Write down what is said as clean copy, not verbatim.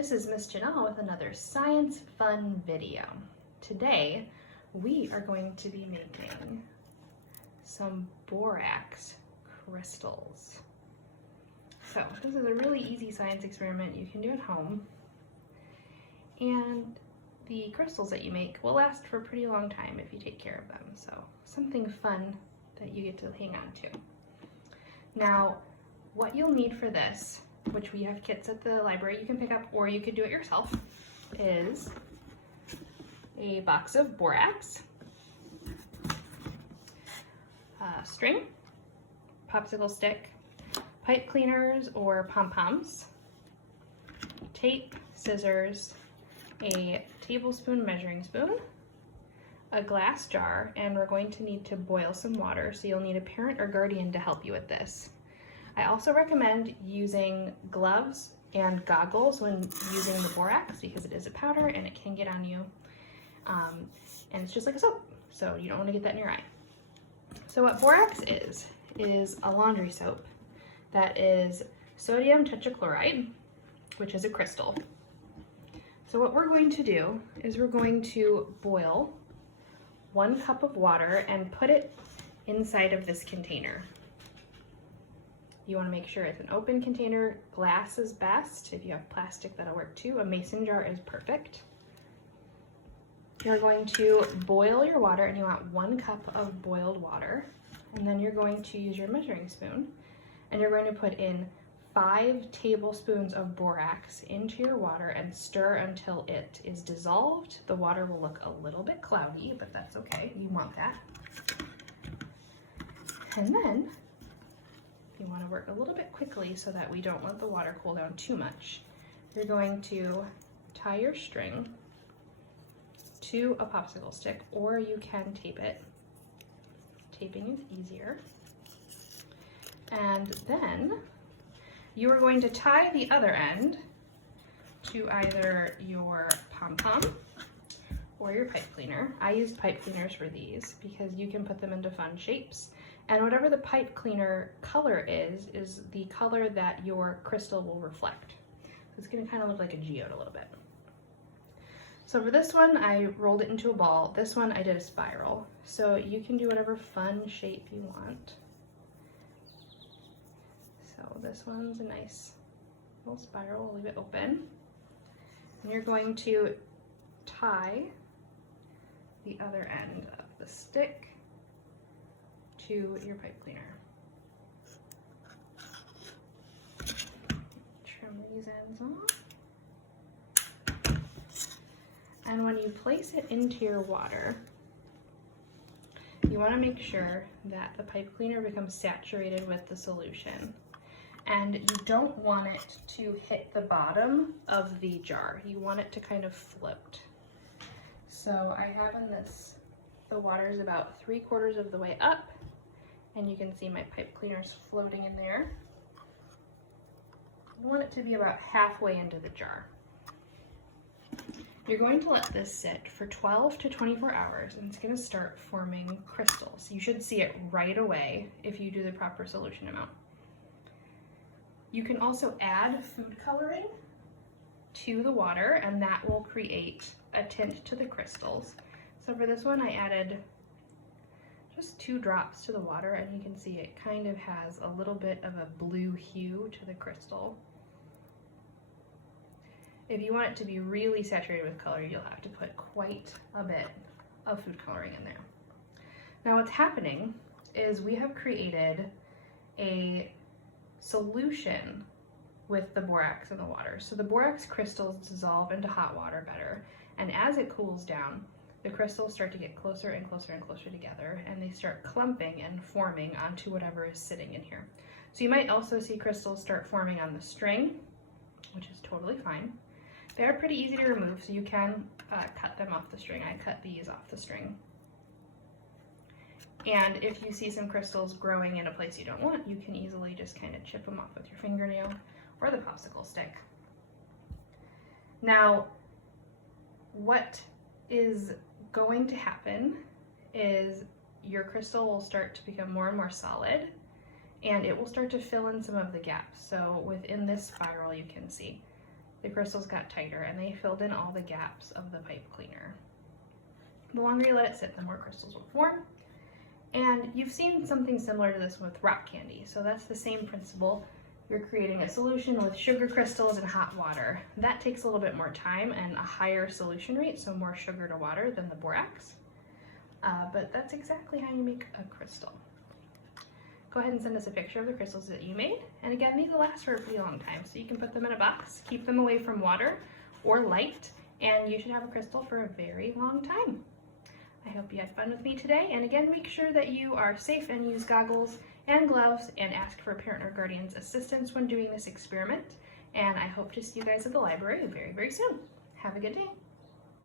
this is Miss Janelle with another science fun video. Today, we are going to be making some borax crystals. So this is a really easy science experiment you can do at home. And the crystals that you make will last for a pretty long time if you take care of them. So something fun that you get to hang on to. Now, what you'll need for this, which we have kits at the library you can pick up or you could do it yourself, is a box of borax, string, popsicle stick, pipe cleaners or pom-poms, tape, scissors, a tablespoon measuring spoon, a glass jar, and we're going to need to boil some water, so you'll need a parent or guardian to help you with this. I also recommend using gloves and goggles when using the borax because it is a powder and it can get on you. And it's just like a soap, so you don't want to get that in your eye. So what borax is a laundry soap that is sodium tetrachloride, which is a crystal. So what we're going to do is we're going to boil 1 cup of water and put it inside of this container. You want to make sure it's an open container. Glass is best. If you have plastic, that'll work too. A mason jar is perfect. You're going to boil your water, and you want 1 cup of boiled water. And then you're going to use your measuring spoon, and you're going to put in 5 tablespoons of borax into your water and stir until it is dissolved. The water will look a little bit cloudy, but that's okay. You want that. And then you want to work a little bit quickly so that we don't let the water cool down too much. You're going to tie your string to a popsicle stick, or you can tape it. Taping is easier. And then you are going to tie the other end to either your pom-pom or your pipe cleaner. I used pipe cleaners for these because you can put them into fun shapes. And whatever the pipe cleaner color is the color that your crystal will reflect. So it's gonna kind of look like a geode a little bit. So for this one, I rolled it into a ball. This one, I did a spiral. So you can do whatever fun shape you want. So this one's a nice little spiral. We'll leave it open. And you're going to tie the other end of the stick to your pipe cleaner. Trim these ends off. And when you place it into your water, you want to make sure that the pipe cleaner becomes saturated with the solution. And you don't want it to hit the bottom of the jar. You want it to kind of float. So I have in this, the water is about 3/4 of the way up, and you can see my pipe cleaner's floating in there. You want it to be about halfway into the jar. You're going to let this sit for 12 to 24 hours, and it's going to start forming crystals. You should see it right away if you do the proper solution amount. You can also add food coloring to the water, and that will create a tint to the crystals. So for this one, I added just 2 drops to the water, and you can see it kind of has a little bit of a blue hue to the crystal. If you want it to be really saturated with color, you'll have to put quite a bit of food coloring in there. Now what's happening is we have created a solution with the borax in the water. So the borax crystals dissolve into hot water better, and as it cools down, the crystals start to get closer and closer and closer together, and they start clumping and forming onto whatever is sitting in here. So you might also see crystals start forming on the string, which is totally fine. They're pretty easy to remove, so you can cut them off the string. I cut these off the string. And if you see some crystals growing in a place you don't want, you can easily just kind of chip them off with your fingernail or the popsicle stick. Now, what is going to happen is your crystal will start to become more and more solid, and it will start to fill in some of the gaps. So within this spiral, you can see the crystals got tighter and they filled in all the gaps of the pipe cleaner. The longer you let it sit, the more crystals will form. And you've seen something similar to this with rock candy. So that's the same principle. You're creating a solution with sugar crystals and hot water. That takes a little bit more time and a higher solution rate, so more sugar to water than the borax. But that's exactly how you make a crystal. Go ahead and send us a picture of the crystals that you made. And again, these will last for a pretty long time, so you can put them in a box, keep them away from water or light, and you should have a crystal for a very long time. I hope you had fun with me today, and again, make sure that you are safe and use goggles and gloves and ask for parent or guardian's assistance when doing this experiment. And I hope to see you guys at the library very, very soon. Have a good day.